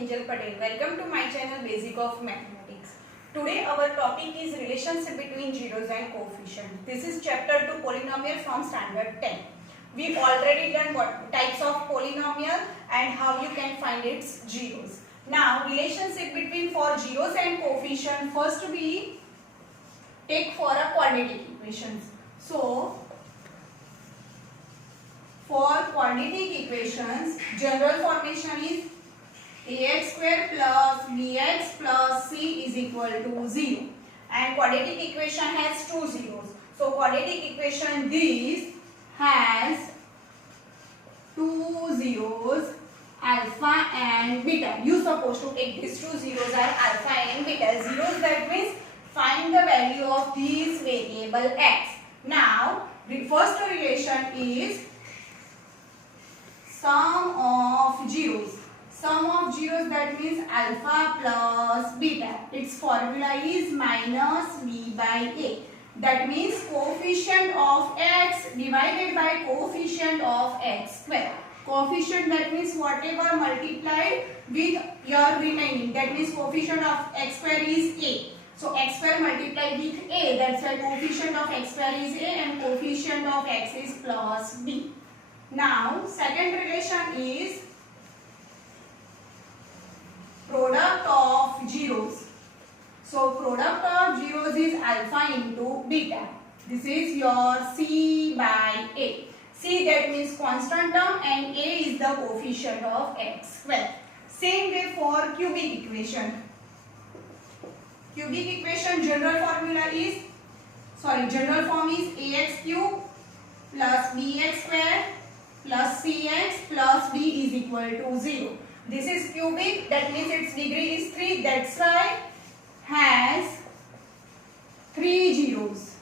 Kinjal Patel. Welcome to my channel Basic of Mathematics. Today our topic is relationship between zeros and coefficient. This is chapter 2 polynomial from standard 10. We've already done what types of polynomial and how you can find its zeros. Now relationship between for zeros and coefficient, first we take for a quadratic equations. So for quadratic equations, general formation is ax square plus bx plus c is equal to 0. And quadratic equation has two zeros. So quadratic equation this has two zeros, alpha and beta. You supposed to take these two zeros as alpha and beta. Zeros, that means find the value of this variable x. Now the first relation is sum of zeros. Sum of zeros, that means alpha plus beta. Its formula is minus b by a. That means coefficient of x divided by coefficient of x square. Coefficient, that means whatever multiplied with your remaining. That means coefficient of x square is a. So x square multiplied with a. That's why coefficient of x square is a and coefficient of x is plus b. Now second relation is product of zeros. So product of zeros is alpha into beta. This is your c by a. C, that means constant term, and a is the coefficient of x square. Same way for cubic equation. Cubic equation general formula is, general form is ax cube plus bx square plus cx plus b is equal to 0. This is cubic, that means its degree is 3. That's why has 3 zeros,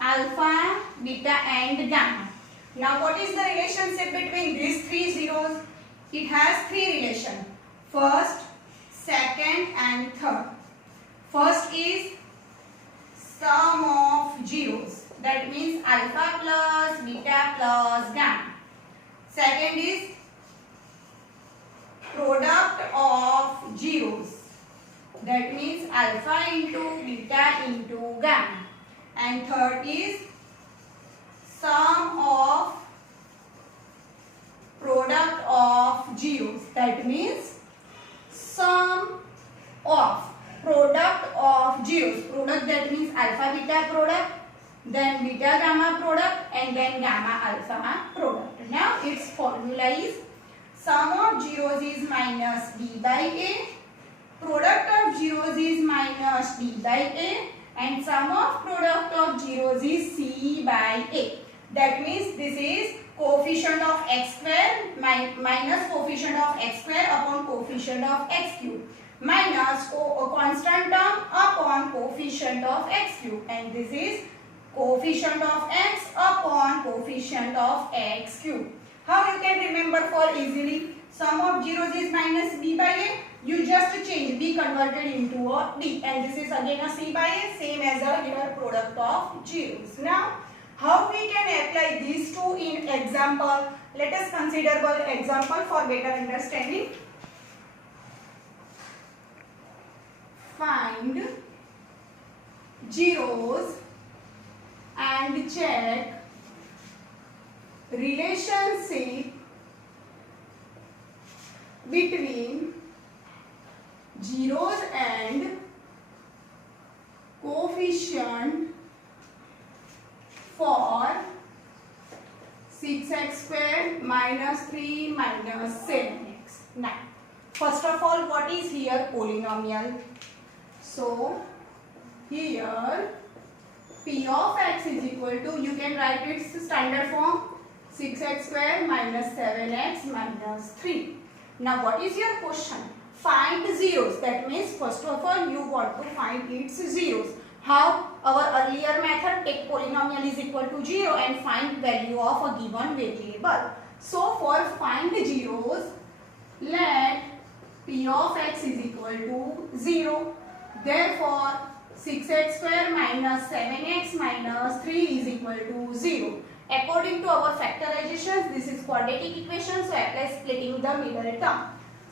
alpha, beta and gamma. Now what is the relationship between these 3 zeros? It has 3 relations. First, second and third. First is sum of zeros. That means alpha plus beta plus gamma. Second is product of zeros. That means alpha into beta into gamma. And third is sum of product of zeros. That means sum of product of zeros. Product, that means alpha beta product, then beta gamma product, and then gamma alpha product. Now its formula is sum of zeros is minus b by a, product of zeros is minus b by a, and sum of product of zeros is c by a. That means this is coefficient of x square minus coefficient of x square upon coefficient of x cube minus constant term upon coefficient of x cube, and this is coefficient of x upon coefficient of x cube. How you can remember for easily? Sum of zeros is minus b by a. You just change b converted into a d, and this is again a c by a, same as your product of zeros. Now how we can apply these two in example? Let us consider one example for better understanding. Find zeros and check relationship between zeros and coefficient for 6x squared minus 3 minus 7x. Now, first of all, what is here polynomial? So, here p of x is equal to, you can write its standard form, 6x squared minus 7x minus 3. Now, what is your question? Find zeros. That means, first of all, you want to find its zeros. How? Our earlier method, take polynomial is equal to 0 and find value of a given variable. So for find zeros, let p of x is equal to 0. Therefore 6x square minus 7x minus 3 is equal to 0. According to our factorizations, this is quadratic equation, so apply splitting the middle term.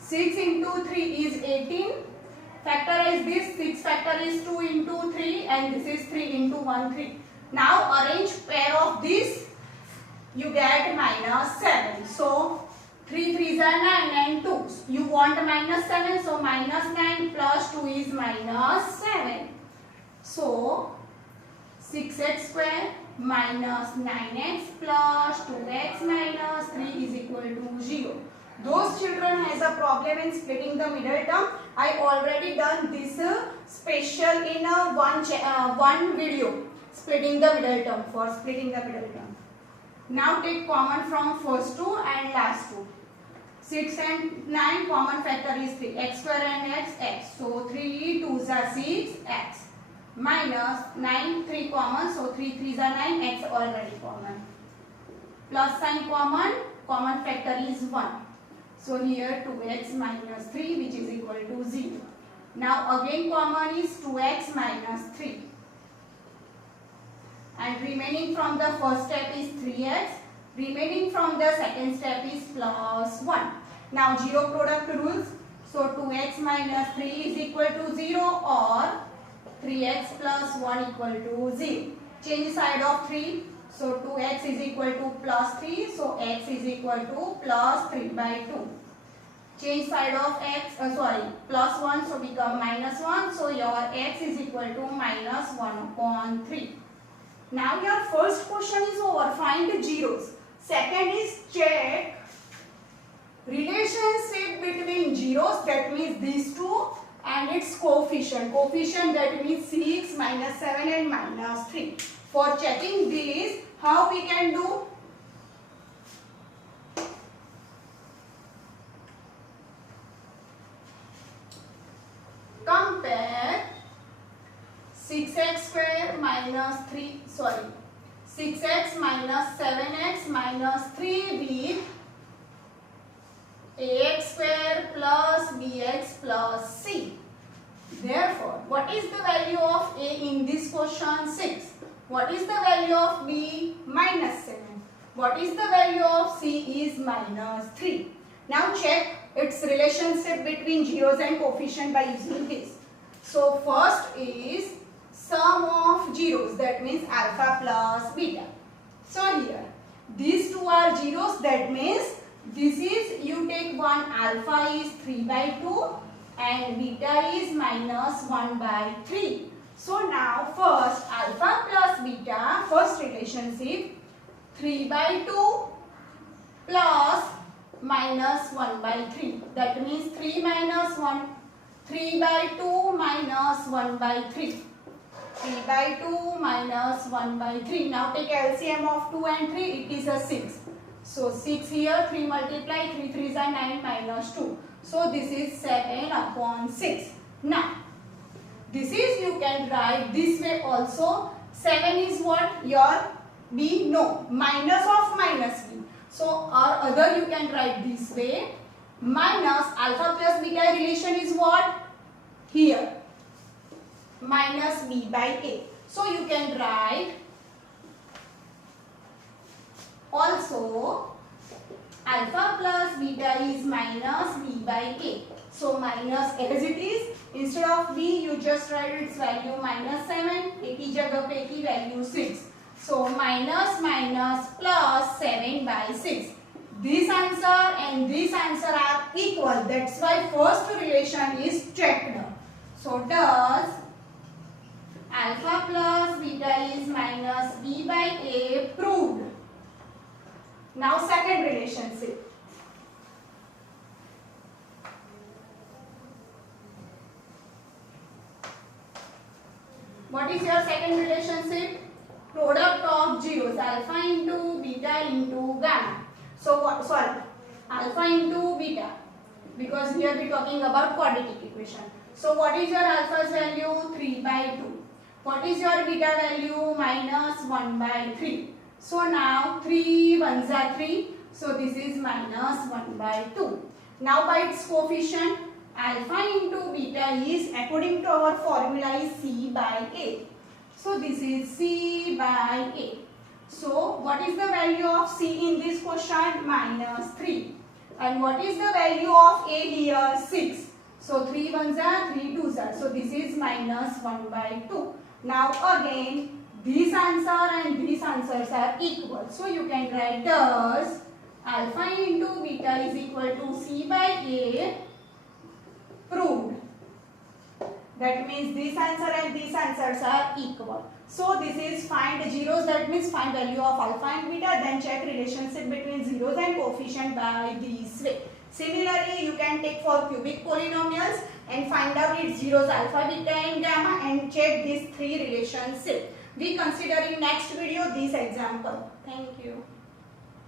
6 into 3 is 18. Factorize this. 6 factor is 2 into 3 and this is 3 into 1, 3. Now arrange pair of this. You get minus 7. So 3 3s are 9 and 2. You want minus 7. So minus 9 plus 2 is minus 7. So 6x square minus 9x plus 2x minus 3 is equal to 0. Those children has a problem in splitting the middle term. I already done this special in one video. Splitting the middle term, for splitting the middle term. Now take common from first two and last two. 6 and 9 common factor is 3. X square and x. So 3 2s are 6 x. Minus 9 3 common. So 3 3s are 9 x already common. Plus sign common. Common factor is 1. So here 2x minus 3 which is equal to 0. Now again common is 2x minus 3. And remaining from the first step is 3x. Remaining from the second step is plus 1. Now zero product rules. So 2x minus 3 is equal to 0 or 3x plus 1 equal to 0. Change side of 3. So 2x is equal to plus 3. So x is equal to plus 3 by 2. Change side of x, plus 1, so become minus 1. So your x is equal to minus 1 upon 3. Now your first question is over. Find the zeros. Second is check relationship between zeros, that means these two, and its coefficient. Coefficient, that means 6, minus 7 and minus 3. For checking this, how we can do? Compare 6x square minus 6x minus 7x minus 3 with ax square plus bx plus c. Therefore, what is the value of a in this question? 6. What is the value of b? Minus 7. What is the value of c? Is minus 3. Now check its relationship between zeros and coefficient by using this. So first is sum of zeros, that means alpha plus beta. So here these two are zeros, that means this is, you take one, alpha is 3 by 2 and beta is minus 1 by 3. So now first alpha plus beta, first relationship 3 by 2 plus minus 1 by 3. That means 3 minus 1, 3 by 2 minus 1 by 3. 3 by 2 minus 1 by 3. Now take LCM of 2 and 3, it is a 6. So 6 here, 3 multiply, 3 3s are 9 minus 2. So this is 7 upon 6. Now, this is, you can write this way also. 7 is what? Your B? No. Minus of minus B. So, or other you can write this way. Minus alpha plus beta relation is what? Here. Minus B by A. So, you can write also alpha plus beta is minus B by A. So, minus as it is. Instead of B, you just write its value minus 7. A की जगह पे की value 6. So, minus minus plus 7 by 6. This answer and this answer are equal. That's why first relation is checked. So, does alpha plus beta is minus B by A proved? Now, second relationship. What is your second relationship? Product of zeros, alpha into beta into gamma. So what? Sorry, alpha into beta, because here we are talking about quadratic equation. So what is your alpha's value? 3 by 2. What is your beta value? Minus 1 by 3. So now 3 1s are 3. So this is minus 1 by 2. Now by its coefficient, alpha into beta is, according to our formula, is C by A. So this is C by A. So what is the value of C in this question? Minus 3. And what is the value of a here? 6. So 3 ones are 3 twos are. So this is minus 1 by 2. Now again, this answer and these answers are equal. So you can write thus alpha into beta is equal to C by A proved. That means this answer and these answers are equal. So this is find zeros, that means find value of alpha and beta, then check relationship between zeros and coefficient by this way. Similarly, you can take for cubic polynomials and find out its zeros alpha, beta and gamma and check these three relationships. We consider in next video this example. Thank you.